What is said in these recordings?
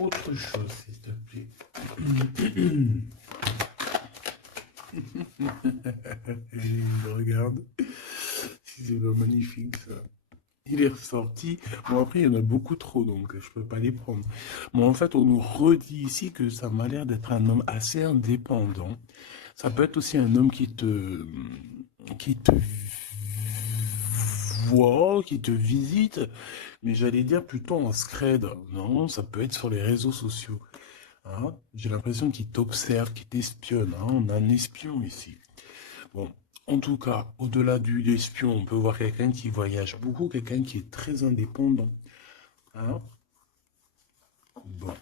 Autre chose, s'il te plaît. Regarde. C'est pas magnifique, ça. Il est ressorti. Bon, après, il y en a beaucoup trop, donc je peux pas les prendre. Mais en fait, on nous redit ici que ça m'a l'air d'être un homme assez indépendant. Ça peut être aussi un homme qui te voit, qui te visite, mais j'allais dire plutôt en scred. Non, ça peut être sur les réseaux sociaux. Hein. J'ai l'impression qu'il t'observe, qu'il t'espionne. Hein. On a un espion ici. Bon, en tout cas, au-delà du espion, on peut voir quelqu'un qui voyage beaucoup, quelqu'un qui est très indépendant. Hein. Bon,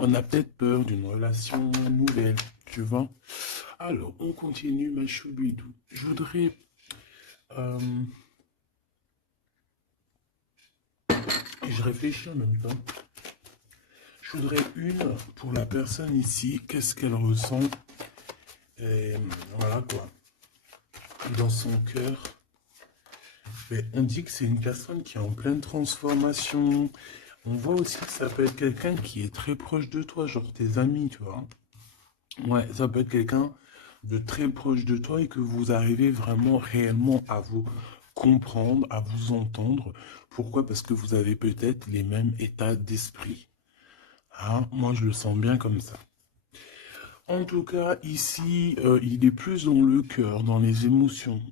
on a peut-être peur d'une relation nouvelle, tu vois. Alors, on continue, ma choubidou. Je voudrais... euh, je réfléchis en même temps. Je voudrais une pour la personne ici. Qu'est-ce qu'elle ressent? Et voilà quoi. Dans son cœur. Mais on dit que c'est une personne qui est en pleine transformation. On voit aussi que ça peut être quelqu'un qui est très proche de toi, genre tes amis, tu vois. Ouais, ça peut être quelqu'un de très proche de toi et que vous arrivez vraiment réellement à vous comprendre, à vous entendre. Pourquoi? Parce que vous avez peut-être les mêmes états d'esprit. Hein, moi, je le sens bien comme ça. En tout cas, ici, il est plus dans le cœur, dans les émotions.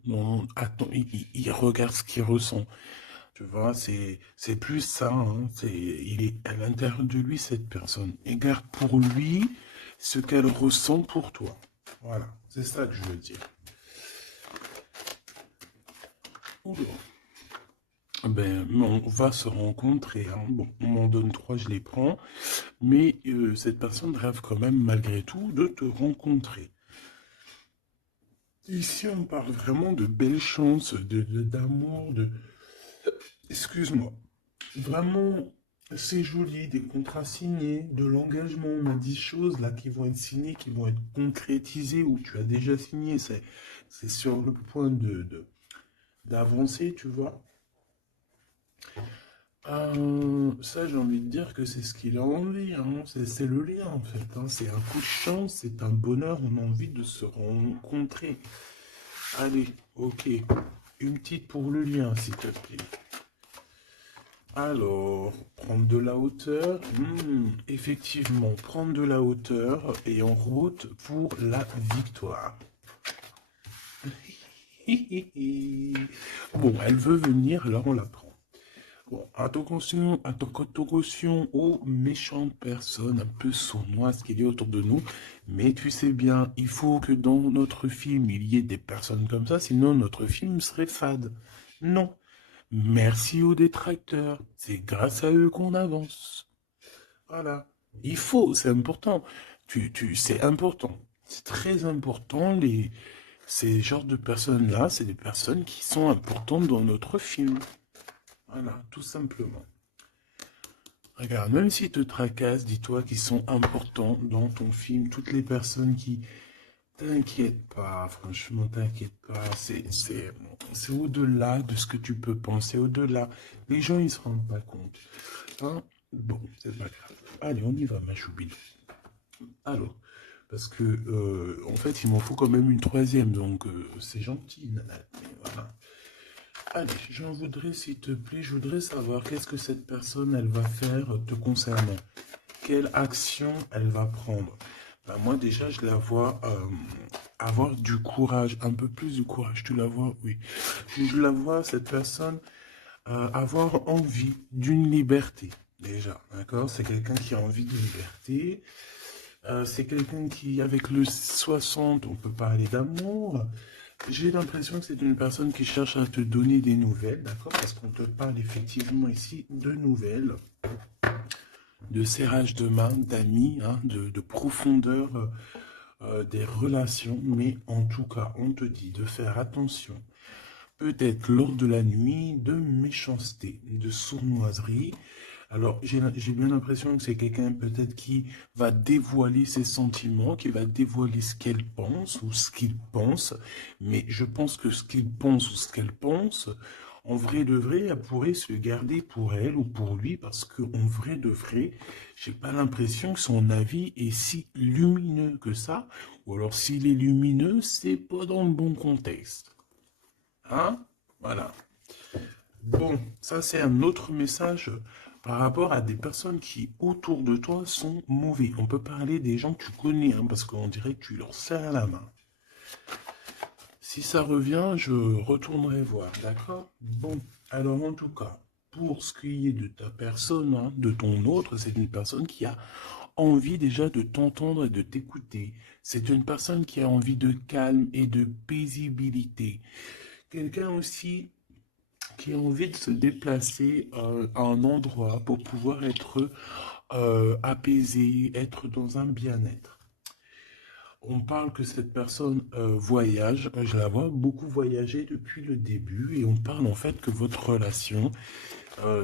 Attends, il regarde ce qu'il ressent. Tu vois, c'est plus ça. Hein, il est à l'intérieur de lui, cette personne. Et garde pour lui ce qu'elle ressent pour toi. Voilà, c'est ça que je veux dire. Oula. Ben, on va se rencontrer. Hein. Bon, on m'en donne trois, je les prends. Mais cette personne rêve quand même, malgré tout, de te rencontrer. Ici, on parle vraiment de belles chances, d'amour, de... Excuse-moi. Vraiment, c'est joli, des contrats signés, de l'engagement. On a 10 choses là qui vont être signées, qui vont être concrétisées ou tu as déjà signé. C'est sur le point d'avancer, tu vois. Ça, j'ai envie de dire que c'est ce qu'il a envie. Hein. C'est le lien en fait. Hein. C'est un coup de chance, c'est un bonheur. On a envie de se rencontrer. Allez, ok. Une petite pour le lien, s'il te plaît. Alors, prendre de la hauteur. Effectivement, prendre de la hauteur et en route pour la victoire. Bon, elle veut venir, alors on la prend. Bon, attention aux méchantes personnes un peu sournoises qu'il y a autour de nous. Mais tu sais bien, il faut que dans notre film, il y ait des personnes comme ça, sinon notre film serait fade. Non. Merci aux détracteurs. C'est grâce à eux qu'on avance. Voilà. Il faut, c'est important. C'est important. C'est très important. Ces genres de personnes-là, c'est des personnes qui sont importantes dans notre film. Voilà, tout simplement. Regarde, même s'ils te tracassent, dis-toi qu'ils sont importants dans ton film. Toutes les personnes qui... T'inquiète pas, franchement, t'inquiète pas. C'est au-delà de ce que tu peux penser, au-delà. Les gens, ils se rendent pas compte. Hein? Bon, c'est pas grave. Allez, on y va, ma choubine. Alors, parce que, en fait, il m'en faut quand même une troisième, donc c'est gentil, nana. Mais voilà. Allez, j'en voudrais, s'il te plaît, je voudrais savoir qu'est-ce que cette personne, elle va faire te concernant. Quelle action elle va prendre. Ben moi, déjà, je la vois avoir du courage, un peu plus de courage. Tu la vois, oui. Je la vois, cette personne, avoir envie d'une liberté, déjà. D'accord? C'est quelqu'un qui a envie de liberté. C'est quelqu'un qui, avec le 60, on peut parler d'amour. J'ai l'impression que c'est une personne qui cherche à te donner des nouvelles, d'accord? Parce qu'on te parle effectivement ici de nouvelles, de serrage de main, d'amis, hein, de profondeur des relations. Mais en tout cas, on te dit de faire attention. Peut-être lors de la nuit, de méchanceté, de sournoiserie. Alors, j'ai bien l'impression que c'est quelqu'un peut-être qui va dévoiler ses sentiments, qui va dévoiler ce qu'elle pense ou ce qu'il pense. Mais je pense que ce qu'il pense ou ce qu'elle pense, En vrai de vrai, elle pourrait se garder pour elle ou pour lui parce qu'en vrai de vrai, j'ai pas l'impression que son avis est si lumineux que ça. Ou alors s'il est lumineux, c'est pas dans le bon contexte. Hein? Voilà. Bon, ça c'est un autre message par rapport à des personnes qui autour de toi sont mauvais. On peut parler des gens que tu connais, hein, parce qu'on dirait que tu leur serres la main. Si ça revient, je retournerai voir, d'accord? Bon, alors en tout cas, pour ce qui est de ta personne, hein, de ton autre, c'est une personne qui a envie déjà de t'entendre et de t'écouter. C'est une personne qui a envie de calme et de paisibilité. Quelqu'un aussi qui a envie de se déplacer à un endroit pour pouvoir être apaisé, être dans un bien-être. On parle que cette personne voyage, je la vois beaucoup voyager depuis le début et on parle en fait que votre relation,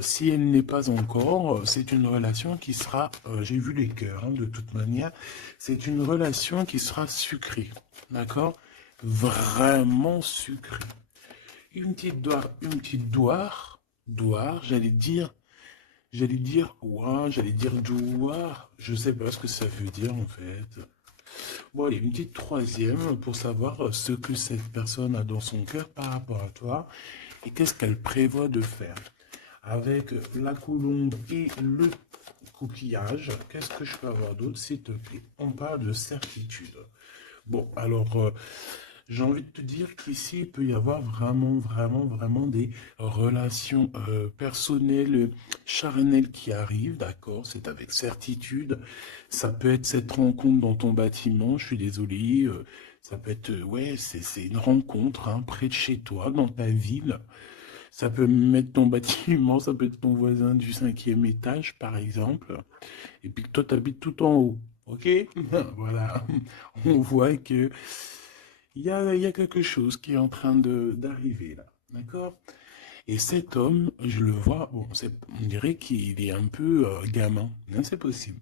si elle n'est pas encore, c'est une relation qui sera, j'ai vu les cœurs hein, de toute manière, c'est une relation qui sera sucrée, d'accord? Vraiment sucrée. Une petite doire, ouah, j'allais dire douar, je sais pas ce que ça veut dire en fait. Bon, allez, une petite troisième pour savoir ce que cette personne a dans son cœur par rapport à toi et qu'est-ce qu'elle prévoit de faire. Avec la colombe et le coquillage, qu'est-ce que je peux avoir d'autre, s'il te plaît? On parle de certitude. Bon, alors, j'ai envie de te dire qu'ici, il peut y avoir vraiment des relations personnelles, charnelles qui arrivent, d'accord? C'est avec certitude. Ça peut être cette rencontre dans ton bâtiment, je suis désolé. Ça peut être, ouais, c'est une rencontre hein, près de chez toi, dans ta ville. Ça peut mettre ton bâtiment, ça peut être ton voisin du 5e étage, par exemple. Et puis toi, tu habites tout en haut. Ok? Voilà. On voit que il y a quelque chose qui est en train d'arriver là. D'accord? Et cet homme, je le vois, bon, on dirait qu'il est un peu gamin. Hein, c'est possible.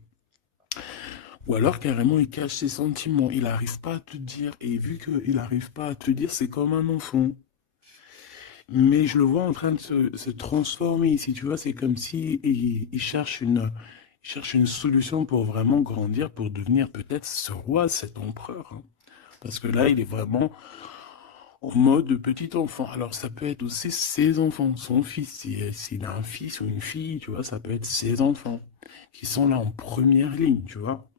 Ou alors carrément il cache ses sentiments. Il n'arrive pas à te dire. Et vu qu'il n'arrive pas à te dire, c'est comme un enfant. Mais je le vois en train de se transformer ici. Tu vois, c'est comme si il cherche une solution pour vraiment grandir, pour devenir peut-être ce roi, cet empereur. Hein. Parce que là, il est vraiment en mode petit enfant. Alors ça peut être aussi ses enfants, son fils. S'il a un fils ou une fille, tu vois, ça peut être ses enfants qui sont là en première ligne, tu vois.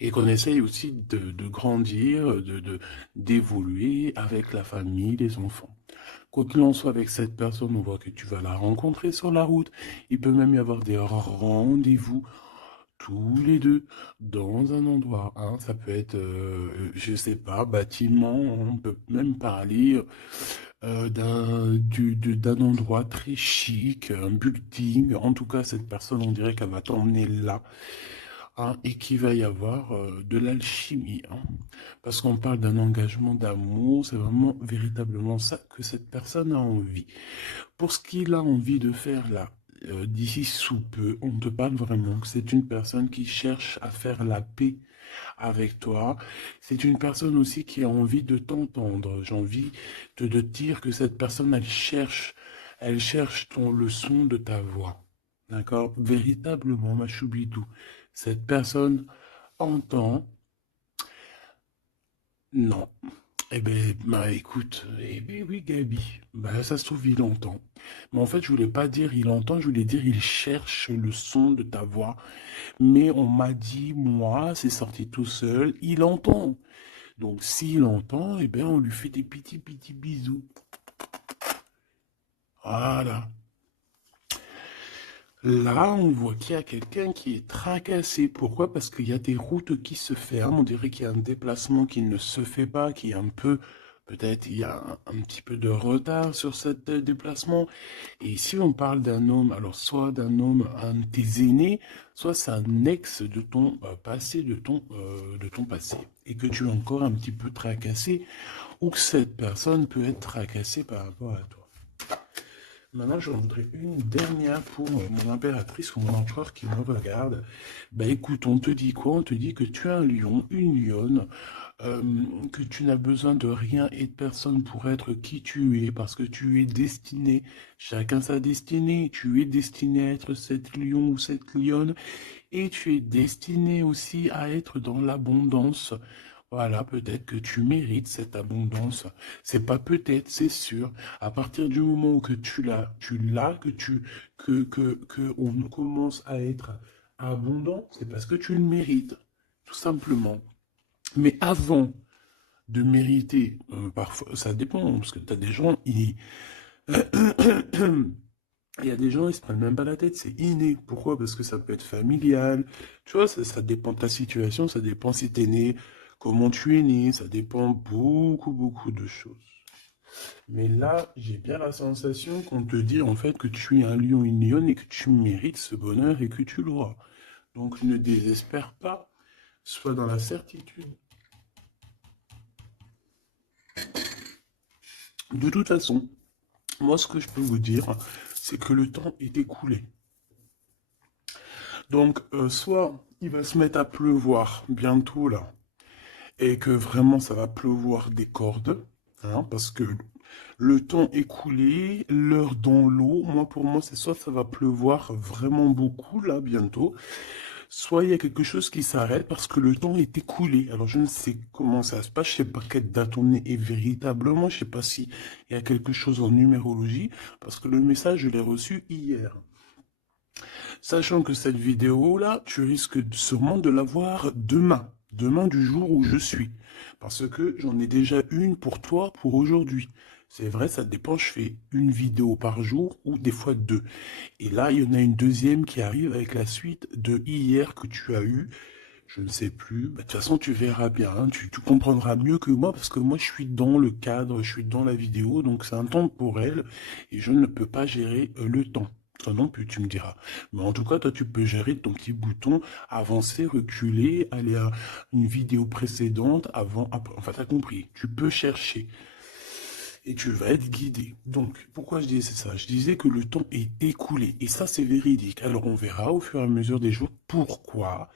Et qu'on essaye aussi de grandir, d'évoluer avec la famille, les enfants. Quoi qu'il en soit avec cette personne, on voit que tu vas la rencontrer sur la route. Il peut même y avoir des rendez-vous tous les deux dans un endroit. Hein. Ça peut être, je sais pas, bâtiment. On peut même parler d'un endroit très chic, un building. En tout cas, cette personne, on dirait qu'elle va t'emmener là. Hein, et qu'il va y avoir de l'alchimie. Hein. Parce qu'on parle d'un engagement d'amour, c'est vraiment véritablement ça que cette personne a envie. Pour ce qu'il a envie de faire là, d'ici sous peu, on te parle vraiment que c'est une personne qui cherche à faire la paix avec toi. C'est une personne aussi qui a envie de t'entendre. J'ai envie de te dire que cette personne, elle cherche le son de ta voix. D'accord? Véritablement, ma choubidou. Cette personne entend. Non. Eh ben, bah écoute, eh ben oui, Gabi. Bah ça se trouve, il entend. Mais en fait, je voulais pas dire il entend, je voulais dire il cherche le son de ta voix. Mais on m'a dit, moi, c'est sorti tout seul, il entend. Donc s'il entend, eh ben on lui fait des petits bisous. Voilà. Là, on voit qu'il y a quelqu'un qui est tracassé. Pourquoi? Parce qu'il y a des routes qui se ferment. On dirait qu'il y a un déplacement qui ne se fait pas, qui est un peu, peut-être, il y a un petit peu de retard sur ce déplacement. Et ici, on parle d'un homme, alors soit d'un homme, un de tes aînés, soit c'est un ex de ton passé, de ton passé. Et que tu es encore un petit peu tracassé, ou que cette personne peut être tracassée par rapport à toi. Maintenant, je voudrais une dernière pour mon impératrice ou mon empereur qui me regarde. Bah écoute, on te dit quoi? On te dit que tu es un lion, une lionne, euh, que tu n'as besoin de rien et de personne pour être qui tu es, parce que tu es destiné, chacun sa destinée, tu es destiné à être cette lion ou cette lionne, et tu es destiné aussi à être dans l'abondance. Voilà, peut-être que tu mérites cette abondance. C'est pas peut-être, c'est sûr. À partir du moment où que tu l'as, que on commence à être abondant, c'est parce que tu le mérites, tout simplement. Mais avant de mériter, parfois, ça dépend, parce que tu as des gens, il y a des gens, ils se prennent même pas la tête, c'est inné. Pourquoi? Parce que ça peut être familial. Tu vois, ça dépend de ta situation, ça dépend si t'es né, comment tu es né, ça dépend beaucoup de choses. Mais là, j'ai bien la sensation qu'on te dit en fait que tu es un lion, une lionne et que tu mérites ce bonheur et que tu l'auras. Donc ne désespère pas, sois dans la certitude. De toute façon, moi ce que je peux vous dire, c'est que le temps est écoulé. Donc, soit il va se mettre à pleuvoir bientôt là, et que vraiment ça va pleuvoir des cordes, hein, parce que le temps écoulé, l'heure dans l'eau, moi pour moi c'est soit ça va pleuvoir vraiment beaucoup là bientôt, soit il y a quelque chose qui s'arrête parce que le temps est écoulé. Alors je ne sais comment ça se passe, je sais pas quelle date on est et véritablement, je sais pas si il y a quelque chose en numérologie, parce que le message je l'ai reçu hier. Sachant que cette vidéo-là, tu risques sûrement de la voir demain. Demain du jour où je suis. Parce que j'en ai déjà une pour toi pour aujourd'hui. C'est vrai, ça dépend, je fais une vidéo par jour ou des fois deux. Et là, il y en a une deuxième qui arrive avec la suite de hier que tu as eu. Je ne sais plus. Bah, de toute façon, tu verras bien. Hein. Tu comprendras mieux que moi parce que moi, je suis dans le cadre, je suis dans la vidéo. Donc, c'est un temps pour elle et je ne peux pas gérer le temps. Toi non plus, tu me diras. Mais en tout cas, toi, tu peux gérer ton petit bouton, avancer, reculer, aller à une vidéo précédente, avant, après. Enfin, t'as compris. Tu peux chercher et tu vas être guidé. Donc, pourquoi je disais ça? Je disais que le temps est écoulé et ça, c'est véridique. Alors, on verra au fur et à mesure des jours pourquoi.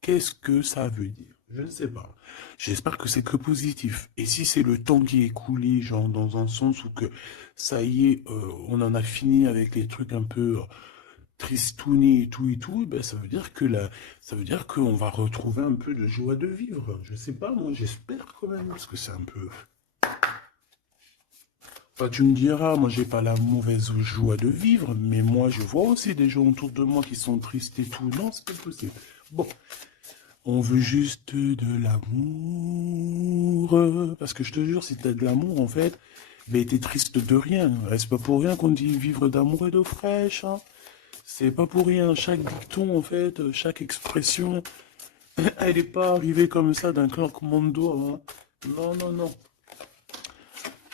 Qu'est-ce que ça veut dire? Je ne sais pas. J'espère que c'est que positif. Et si c'est le temps qui est écoulé, genre dans un sens où que ça y est, on en a fini avec les trucs un peu tristounés et tout, ben ça veut dire que ça veut dire qu'on va retrouver un peu de joie de vivre. Je sais pas, moi j'espère quand même, parce que c'est un peu. Enfin, tu me diras, moi j'ai pas la mauvaise joie de vivre, mais moi je vois aussi des gens autour de moi qui sont tristes et tout. Non, c'est pas possible. Bon. On veut juste de l'amour. Parce que je te jure, si t'as de l'amour, en fait, mais t'es triste de rien. C'est pas pour rien qu'on dit vivre d'amour et d'eau fraîche. Hein. C'est pas pour rien. Chaque dicton, en fait, chaque expression, elle n'est pas arrivée comme ça d'un claquement de doigts. Hein. Non.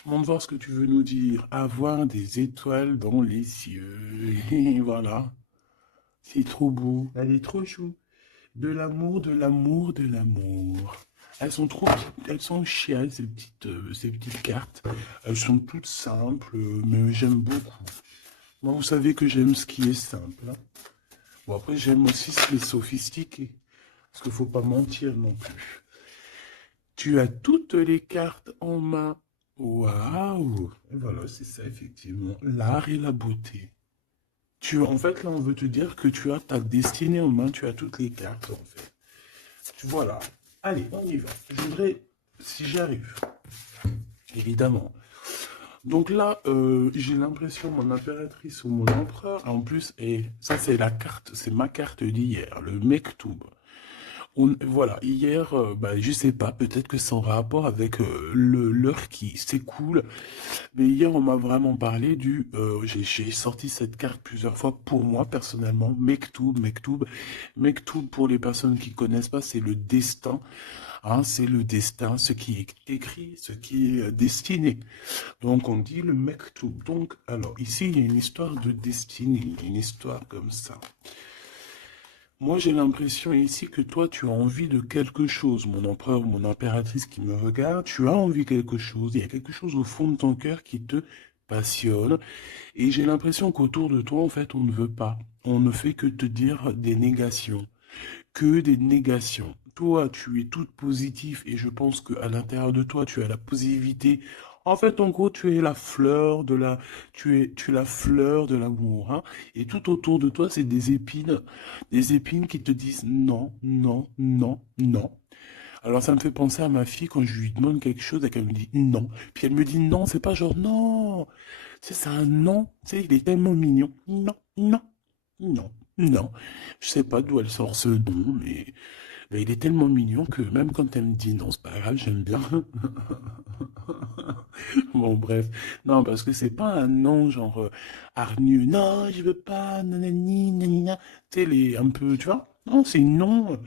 Montre voir ce que tu veux nous dire. Avoir des étoiles dans les cieux. Et voilà. C'est trop beau. Elle est trop chou. De l'amour, de l'amour, de l'amour. Elles sont trop, elles sont chiales, ces petites cartes. Elles sont toutes simples, mais j'aime beaucoup. Moi, vous savez que j'aime ce qui est simple. Hein. Bon, après, j'aime aussi ce qui est sophistiqué. Parce qu'il ne faut pas mentir non plus. Tu as toutes les cartes en main. Waouh! Et voilà, c'est ça, effectivement. L'art et la beauté. En fait, là, on veut te dire que tu as ta destinée en main, tu as toutes les cartes, en fait. Voilà. Allez, on y va. Je voudrais, si j'arrive, évidemment. Donc là, j'ai l'impression, mon impératrice ou mon empereur, en plus, et ça c'est la carte, c'est ma carte d'hier, le Mektoub. Voilà, hier, bah, je sais pas, peut-être que c'est en rapport avec l'heure qui s'écoule, mais hier on m'a vraiment parlé j'ai sorti cette carte plusieurs fois pour moi personnellement, Mektoub pour les personnes qui connaissent pas, c'est le destin, hein, c'est le destin, ce qui est écrit, ce qui est destiné. Donc on dit le Mektoub. Donc, alors ici il y a une histoire de destinée, une histoire comme ça. Moi, j'ai l'impression ici que toi, tu as envie de quelque chose, mon empereur, mon impératrice qui me regarde, tu as envie de quelque chose, il y a quelque chose au fond de ton cœur qui te passionne. Et j'ai l'impression qu'autour de toi, en fait, on ne veut pas. On ne fait que te dire des négations. Que des négations. Toi, tu es toute positive et je pense qu'à l'intérieur de toi, tu as la positivité. En fait, en gros, tu es la fleur de la, tu es la fleur de l'amour, hein. Et tout autour de toi, c'est des épines qui te disent non, non, non, non. Alors, ça me fait penser à ma fille quand je lui demande quelque chose et qu'elle me dit non. Puis elle me dit non, c'est pas genre non. C'est un non. Tu sais, il est tellement mignon. Non, non, non, non. Je sais pas d'où elle sort ce don, mais il est tellement mignon que même quand elle me dit non, c'est pas grave, j'aime bien. Bon, bref. Non, parce que c'est pas un non genre hargneux. Non, je veux pas, nanani, nanina. Tu sais, les un peu, tu vois? Non, c'est non.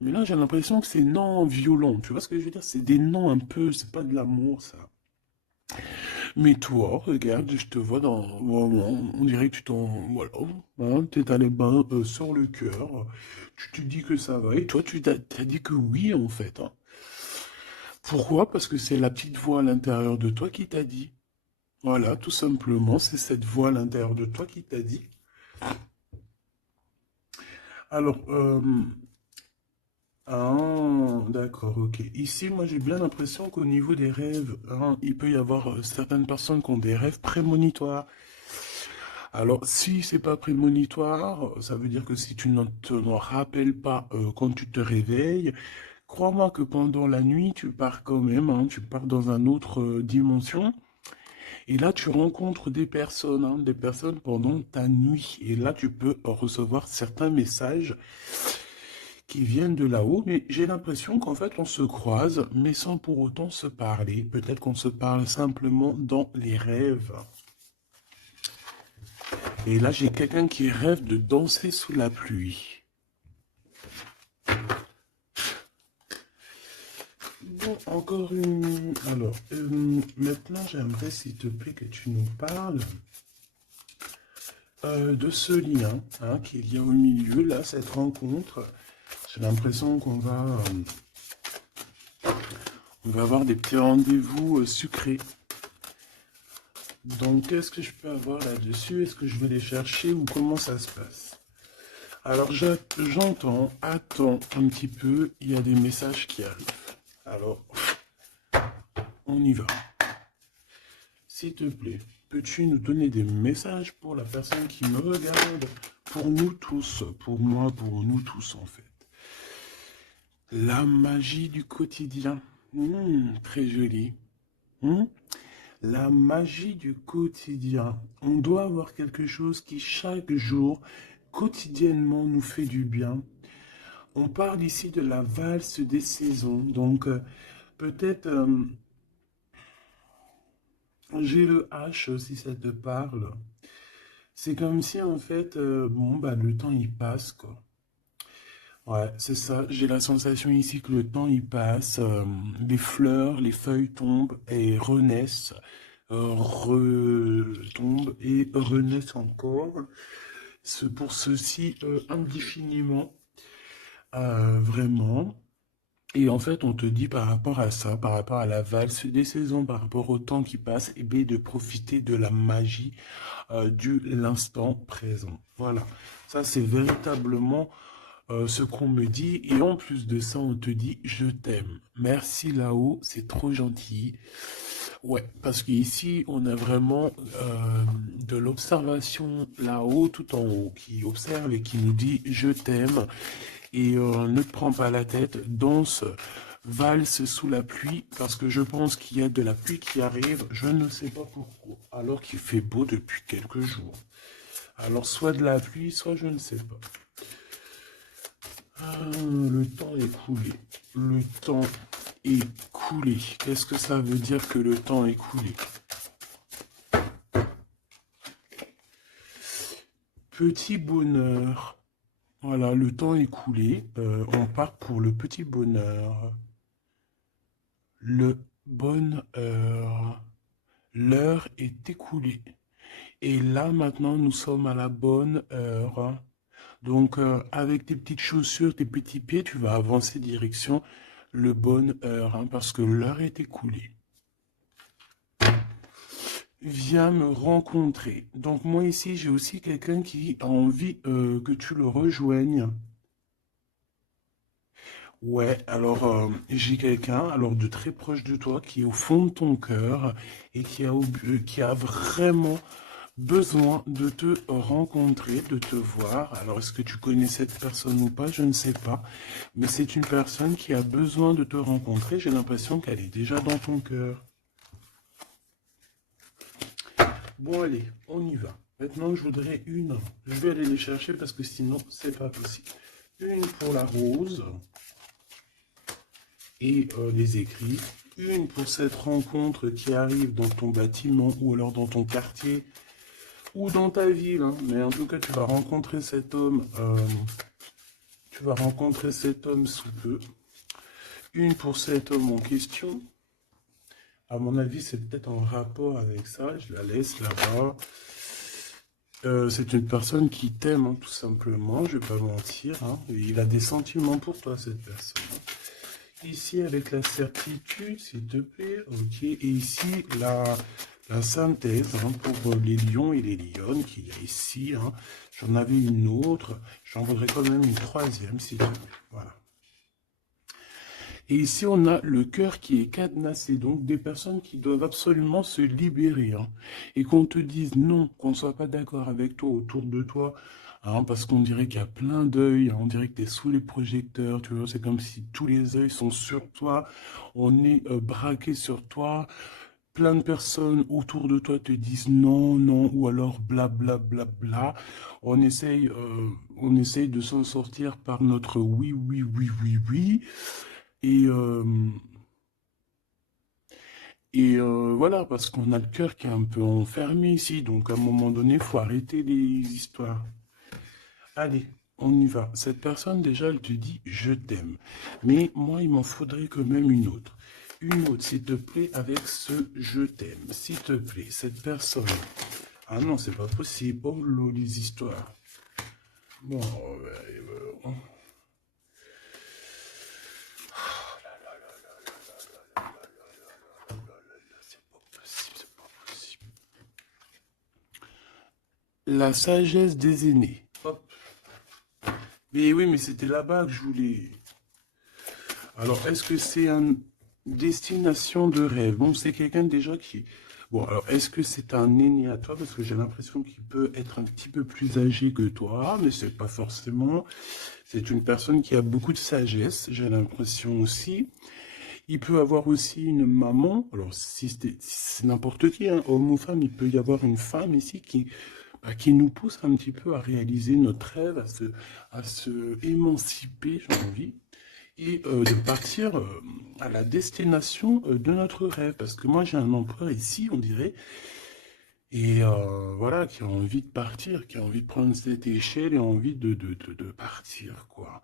Mais là, j'ai l'impression que c'est non violent. Tu vois ce que je veux dire? C'est des noms un peu, c'est pas de l'amour, ça. Mais toi, regarde, je te vois dans... on dirait que tu t'en... Voilà, hein, t'es allé ben, sur le cœur. Tu te dis que ça va. Et toi, t'as dit que oui, en fait, hein. Pourquoi? Parce que c'est la petite voix à l'intérieur de toi qui t'a dit. Voilà, tout simplement, c'est cette voix à l'intérieur de toi qui t'a dit. Alors, ah, d'accord, ok. Ici, moi, j'ai bien l'impression qu'au niveau des rêves, hein, il peut y avoir certaines personnes qui ont des rêves prémonitoires. Alors, si c'est pas prémonitoire, ça veut dire que si tu ne te rappelles pas quand tu te réveilles, crois-moi que pendant la nuit, tu pars quand même, hein, tu pars dans une autre dimension. Et là, tu rencontres des personnes pendant ta nuit. Et là, tu peux recevoir certains messages qui viennent de là-haut. Mais j'ai l'impression qu'en fait, on se croise, mais sans pour autant se parler. Peut-être qu'on se parle simplement dans les rêves. Et là, j'ai quelqu'un qui rêve de danser sous la pluie. Bon, encore une... Alors, maintenant, j'aimerais, s'il te plaît, que tu nous parles de ce lien hein, qu'il y a au milieu, là, cette rencontre. J'ai l'impression on va avoir des petits rendez-vous sucrés. Donc, qu'est-ce que je peux avoir là-dessus? Est-ce que je vais les chercher ou comment ça se passe? Alors, j'entends, attends un petit peu, il y a des messages qui arrivent. Alors, on y va. S'il te plaît, peux-tu nous donner des messages pour la personne qui me regarde? Pour nous tous, pour moi, pour nous tous en fait. La magie du quotidien. Très joli. Hmm. La magie du quotidien. On doit avoir quelque chose qui chaque jour, quotidiennement, nous fait du bien. On parle ici de la valse des saisons. Donc, peut-être, j'ai le H si ça te parle. C'est comme si, en fait, bon, bah, le temps, il passe, quoi. Ouais, c'est ça. J'ai la sensation ici que le temps, il passe. Les fleurs, les feuilles tombent et renaissent. Retombent et renaissent encore. Pour ceci, indéfiniment. Vraiment. Et en fait, on te dit par rapport à ça, par rapport à la valse des saisons, par rapport au temps qui passe, et bien de profiter de la magie du l'instant présent. Voilà. Ça, c'est véritablement ce qu'on me dit. Et en plus de ça, on te dit je t'aime. Merci là-haut, c'est trop gentil. Ouais, parce qu'ici, on a vraiment de l'observation là-haut, tout en haut, qui observe et qui nous dit je t'aime. Et ne te prends pas la tête, danse, valse sous la pluie, parce que je pense qu'il y a de la pluie qui arrive, je ne sais pas pourquoi, alors qu'il fait beau depuis quelques jours. Alors soit de la pluie, soit je ne sais pas. Le temps est coulé. Le temps est coulé. Qu'est-ce que ça veut dire que le temps est coulé? Petit bonheur. Voilà, le temps est coulé. On part pour le petit bonheur. Le bonheur. L'heure est écoulée. Et là, maintenant, nous sommes à la bonne heure. Donc, avec tes petites chaussures, tes petits pieds, tu vas avancer direction le bonne heure, hein, parce que l'heure est écoulée. viens me rencontrer. Donc moi ici, j'ai aussi quelqu'un qui a envie que tu le rejoignes. Ouais, alors j'ai quelqu'un alors de très proche de toi qui est au fond de ton cœur et qui a vraiment besoin de te rencontrer, de te voir. Alors est-ce que tu connais cette personne ou pas? Je ne sais pas. Mais c'est une personne qui a besoin de te rencontrer. J'ai l'impression qu'elle est déjà dans ton cœur. Bon, allez, on y va. Maintenant, je voudrais une. Je vais aller les chercher parce que sinon, c'est pas possible. Une pour la rose et les écrits. Une pour cette rencontre qui arrive dans ton bâtiment ou alors dans ton quartier ou dans ta ville. Hein. Mais en tout cas, tu vas rencontrer cet homme. Tu vas rencontrer cet homme sous peu. Une pour cet homme en question. À mon avis, c'est peut-être en rapport avec ça. Je la laisse là-bas. C'est une personne qui t'aime, hein, tout simplement. Je vais pas mentir. Hein. Il a des sentiments pour toi, cette personne. Ici, avec la certitude, s'il te plaît. Ok. Et ici, la synthèse hein, pour les lions et les lionnes qu'il y a ici. Hein. J'en avais une autre. J'en voudrais quand même une troisième, s'il te plaît. Voilà. Et ici, on a le cœur qui est cadenassé, donc des personnes qui doivent absolument se libérer. Hein, et qu'on te dise non, qu'on ne soit pas d'accord avec toi autour de toi, hein, parce qu'on dirait qu'il y a plein d'œils, hein, on dirait que tu es sous les projecteurs, tu vois, c'est comme si tous les œils sont sur toi, on est braqué sur toi, plein de personnes autour de toi te disent non, non, ou alors bla bla bla bla. On essaye de s'en sortir par notre oui, oui, oui, oui, oui. Et, euh, voilà, parce qu'on a le cœur qui est un peu enfermé ici. Donc, à un moment donné, il faut arrêter les histoires. Allez, on y va. Cette personne, déjà, elle te dit je t'aime. Mais moi, il m'en faudrait quand même une autre. Une autre, s'il te plaît, avec ce je t'aime. S'il te plaît, cette personne. Ah non, c'est pas possible. Oh, là, les histoires. Bon, c'est pas possible, c'est pas possible. La sagesse des aînés. Hop. Mais oui, mais c'était là-bas que je voulais. Alors, est-ce que c'est une destination de rêve? Bon, c'est quelqu'un déjà qui... Bon, alors, est-ce que c'est un aîné à toi? Parce que j'ai l'impression qu'il peut être un petit peu plus âgé que toi, mais c'est pas forcément. C'est une personne qui a beaucoup de sagesse, j'ai l'impression aussi. Il peut avoir aussi une maman. Alors, si c'est n'importe qui, hein, homme ou femme, il peut y avoir une femme ici qui nous pousse un petit peu à réaliser notre rêve, à se émanciper, j'ai envie, et de partir à la destination de notre rêve. Parce que moi, j'ai un empereur ici, on dirait, et voilà, qui a envie de partir, qui a envie de prendre cette échelle et envie de partir, quoi.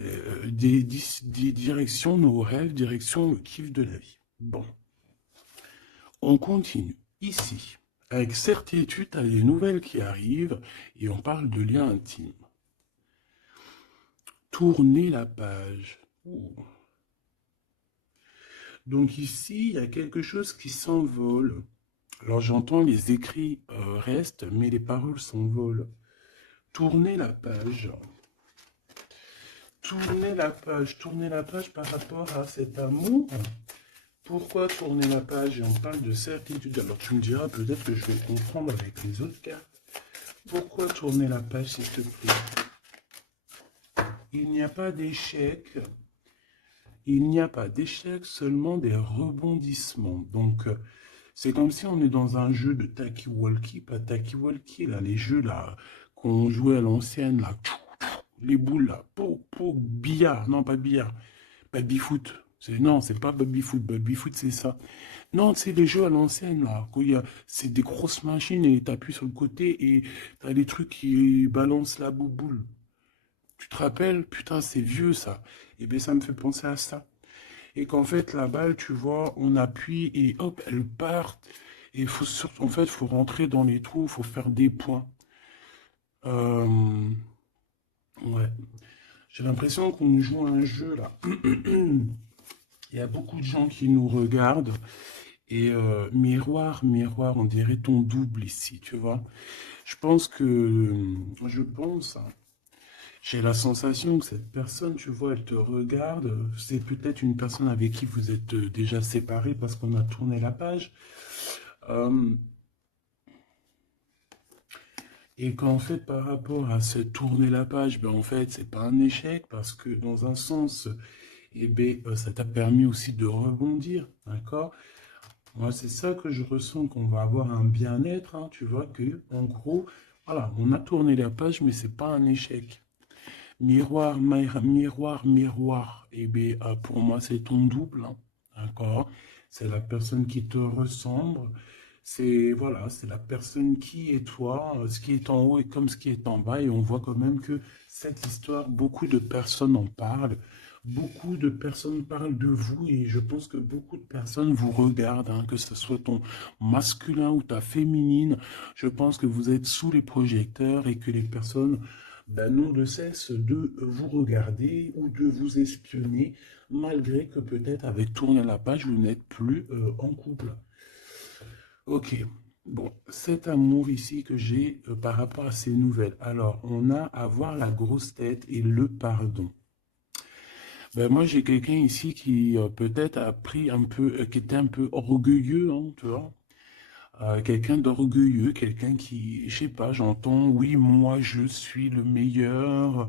Des directions, nos rêves, direction le kiff de la vie. Bon, on continue. Ici, avec certitude, tu as des nouvelles qui arrivent et on parle de liens intimes. Tourner la page. Ouh. Donc ici, il y a quelque chose qui s'envole. Alors j'entends les écrits restent, mais les paroles s'envolent. Tourner la page. Tourner la page par rapport à cet amour. Pourquoi tourner la page? Et on parle de certitude. Alors tu me diras peut-être que je vais comprendre avec les autres cartes. Pourquoi tourner la page, s'il te plaît? Il n'y a pas d'échec. Il n'y a pas d'échec, seulement des rebondissements. Donc, c'est comme si on est dans un jeu de Taki-Walkie, pas Taki-Walkie, là, les jeux là qu'on jouait à l'ancienne, là, les boules là, pour billard, non pas billard, baby-foot. Non, c'est pas baby-foot, baby-foot c'est ça. Non, c'est les jeux à l'ancienne là, c'est des grosses machines et t'appuies sur le côté et t'as des trucs qui balancent la bouboule. Tu te rappelles? Putain, c'est vieux ça. Et bien ça me fait penser à ça. Et qu'en fait, la balle, tu vois, on appuie et hop, elle part. Et faut en fait, faut rentrer dans les trous, faut faire des points. Euh, ouais. J'ai l'impression qu'on joue à un jeu là. Il y a beaucoup de gens qui nous regardent Et miroir, miroir, on dirait ton double ici, tu vois. Je pense, hein, j'ai la sensation que cette personne, tu vois, elle te regarde. C'est peut-être une personne avec qui vous êtes déjà séparés parce qu'on a tourné la page. Euh, et qu'en fait, par rapport à ce tourner la page, ben en fait, c'est pas un échec parce que dans un sens, eh ben, ça t'a permis aussi de rebondir, d'accord? Moi, c'est ça que je ressens, qu'on va avoir un bien-être, hein, tu vois, que, en gros, voilà, on a tourné la page, mais c'est pas un échec. Miroir, miroir, miroir. Eh bien, pour moi, c'est ton double, hein, d'accord? C'est la personne qui te ressemble. C'est, voilà, c'est la personne qui est toi. Ce qui est en haut est comme ce qui est en bas. Et on voit quand même que cette histoire, beaucoup de personnes en parlent. Beaucoup de personnes parlent de vous et je pense que beaucoup de personnes vous regardent, hein, que ce soit ton masculin ou ta féminine. Je pense que vous êtes sous les projecteurs et que les personnes ben, n'ont de cesse de vous regarder ou de vous espionner, malgré que peut-être avec tourner la page, vous n'êtes plus en couple. Ok. Bon, cet amour ici que j'ai par rapport à ces nouvelles. Alors, on a à voir la grosse tête et le pardon. Ben, moi, j'ai quelqu'un ici qui peut-être a pris un peu, qui était un peu orgueilleux, hein, tu vois. Quelqu'un d'orgueilleux, quelqu'un qui, je sais pas, j'entends, oui, moi, je suis le meilleur,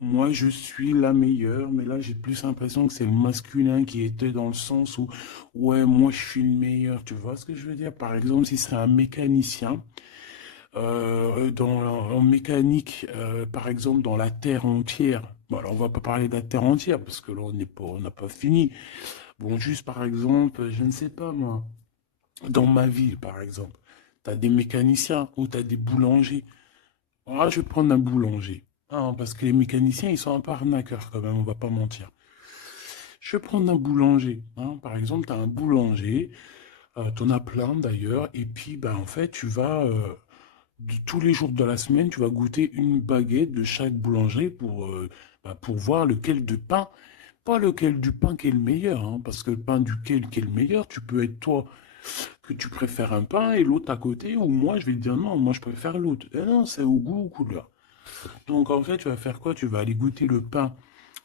moi, je suis la meilleure, mais là, j'ai plus l'impression que c'est le masculin qui était dans le sens où, ouais, moi, je suis le meilleur, tu vois ce que je veux dire? Par exemple, si c'est un mécanicien, en mécanique, par exemple, dans la Terre entière, bon, alors on va pas parler de la Terre entière, parce que là, on n'a pas fini. Bon, juste par exemple, je ne sais pas moi, dans ma ville, par exemple, tu as des mécaniciens ou tu as des boulangers. Ah, je vais prendre un boulanger. Ah, parce que les mécaniciens, ils sont un peu arnaqueurs quand même, on va pas mentir. Je vais prendre un boulanger, hein. Par exemple, tu as un boulanger, tu en as plein d'ailleurs, et puis ben, en fait, tous les jours de la semaine, tu vas goûter une baguette de chaque boulangerie pour voir lequel de pain, pas lequel du pain qui est le meilleur, hein, parce que le pain duquel qui est le meilleur, tu peux être toi, que tu préfères un pain et l'autre à côté, ou moi, je vais te dire non, moi, je préfère l'autre. Et non, c'est au goût, aux couleurs. Donc en fait, tu vas faire quoi? Tu vas aller goûter le pain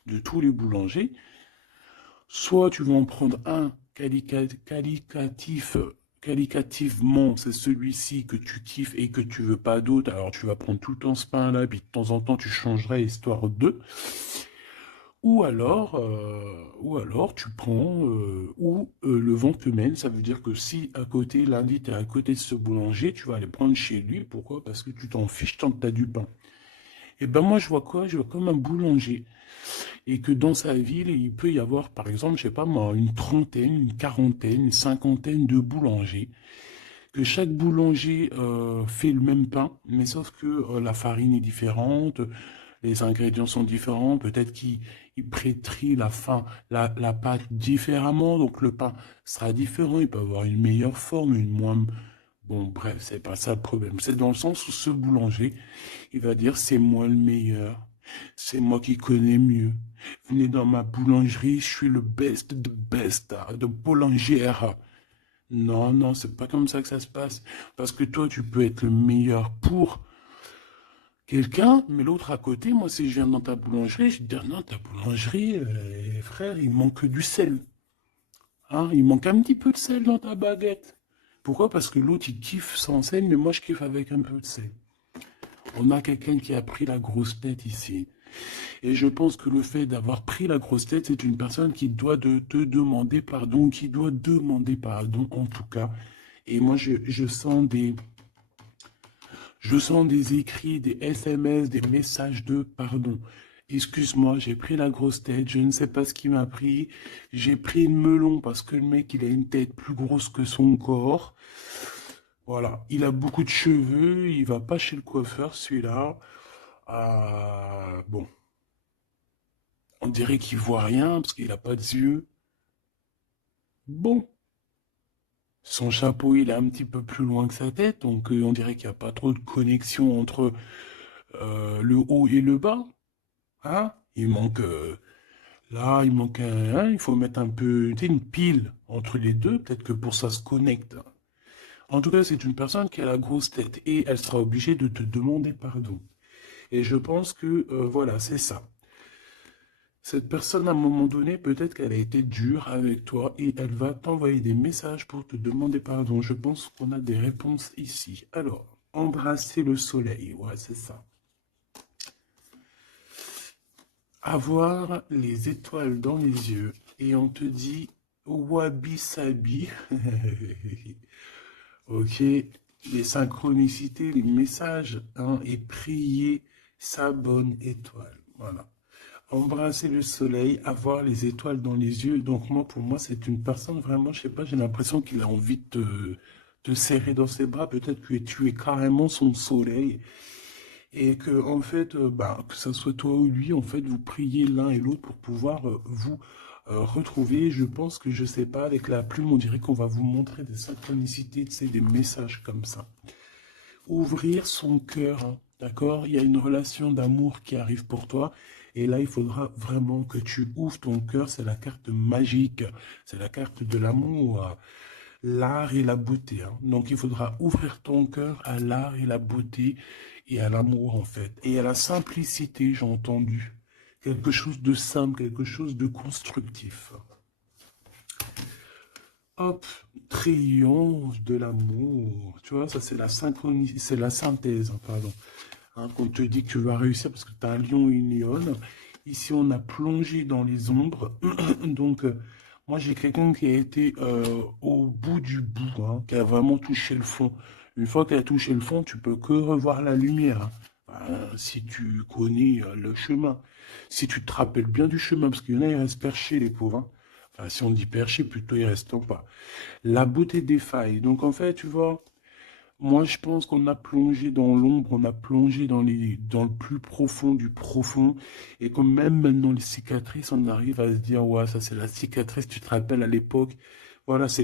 de tous les boulangers. Soit tu vas en prendre un qualitativement, c'est celui-ci que tu kiffes et que tu veux pas d'autre. Alors tu vas prendre tout le temps ce pain-là, puis de temps en temps tu changerais histoire de. Ou alors tu prends le vent te mène. Ça veut dire que si à côté, lundi, tu es à côté de ce boulanger, tu vas aller prendre chez lui. Pourquoi? Parce que tu t'en fiches tant que tu as du pain. Et ben moi je vois quoi? Je vois comme un boulanger. Et que dans sa ville, il peut y avoir, par exemple, je sais pas moi, une trentaine, une quarantaine, une cinquantaine de boulangers. Que chaque boulanger fait le même pain, mais sauf que la farine est différente, les ingrédients sont différents, peut-être qu'il pétrit la pâte différemment, donc le pain sera différent, il peut avoir une meilleure forme, une moins... Bon, bref, c'est pas ça le problème. C'est dans le sens où ce boulanger, il va dire c'est moi le meilleur, c'est moi qui connais mieux. Venez dans ma boulangerie, je suis le best de best, de boulangère. Non, non, c'est pas comme ça que ça se passe. Parce que toi, tu peux être le meilleur pour quelqu'un, mais l'autre à côté, moi, si je viens dans ta boulangerie, je vais te dire non, ta boulangerie, frère, il manque du sel. Hein, il manque un petit peu de sel dans ta baguette. Pourquoi? Parce que l'autre, il kiffe sans sel, mais moi, je kiffe avec un peu de sel. On a quelqu'un qui a pris la grosse tête ici. Et je pense que le fait d'avoir pris la grosse tête, c'est une personne qui doit te demander pardon, qui doit demander pardon en tout cas. Et moi, je sens des écrits, des SMS, des messages de pardon. Excuse-moi, j'ai pris la grosse tête, je ne sais pas ce qui m'a pris. J'ai pris le melon parce que le mec, il a une tête plus grosse que son corps. Voilà, il a beaucoup de cheveux, il va pas chez le coiffeur, celui-là. Bon, on dirait qu'il voit rien parce qu'il n'a pas de yeux. Bon, son chapeau, il est un petit peu plus loin que sa tête, donc on dirait qu'il n'y a pas trop de connexion entre le haut et le bas. Hein? Il manque Là, il manque il faut mettre un peu, tu sais, une pile entre les deux, peut-être que pour ça se connecte. En tout cas, c'est une personne qui a la grosse tête et elle sera obligée de te demander pardon. Et je pense que, voilà, c'est ça. Cette personne, à un moment donné, peut-être qu'elle a été dure avec toi et elle va t'envoyer des messages pour te demander pardon. Je pense qu'on a des réponses ici. Alors, embrasser le soleil, ouais, c'est ça. Avoir les étoiles dans les yeux et on te dit wabi sabi. Ok, les synchronicités, les messages, hein, et prier sa bonne étoile. Voilà. Embrasser le soleil, avoir les étoiles dans les yeux. Donc moi, pour moi, c'est une personne vraiment, je sais pas, j'ai l'impression qu'il a envie de te serrer dans ses bras. Peut-être que tu es carrément son soleil. Et que, en fait, bah, que ce soit toi ou lui, en fait, vous priez l'un et l'autre pour pouvoir vous retrouver. Je pense que, je sais pas, avec la plume, on dirait qu'on va vous montrer des synchronicités, tu sais, des messages comme ça. Ouvrir son cœur, hein, d'accord? Il y a une relation d'amour qui arrive pour toi. Et là, il faudra vraiment que tu ouvres ton cœur. C'est la carte magique. C'est la carte de l'amour, l'art et la beauté, hein. Donc, il faudra ouvrir ton cœur à l'art et la beauté et à l'amour, en fait. Et à la simplicité, j'ai entendu. Quelque chose de simple, quelque chose de constructif. Hop, triomphe de l'amour. Tu vois, ça, c'est la synchronie, c'est la synthèse, hein, pardon. Hein, qu'on te dit que tu vas réussir parce que tu as un lion et une lionne. Ici, on a plongé dans les ombres. Donc, moi, j'ai quelqu'un qui a été au bout du bout, hein, qui a vraiment touché le fond. Une fois qu'elle a touché le fond, tu peux que revoir la lumière, hein. Si tu connais le chemin, si tu te rappelles bien du chemin, parce qu'il y en a, ils restent perchés, les pauvres, hein. Enfin, si on dit perchés, plutôt ils restent en pas. La beauté des failles. Donc, en fait, tu vois, moi, je pense qu'on a plongé dans l'ombre, on a plongé dans le plus profond du profond. Et comme même maintenant les cicatrices, on arrive à se dire, ouais, ça c'est la cicatrice, tu te rappelles à l'époque. Voilà, c'est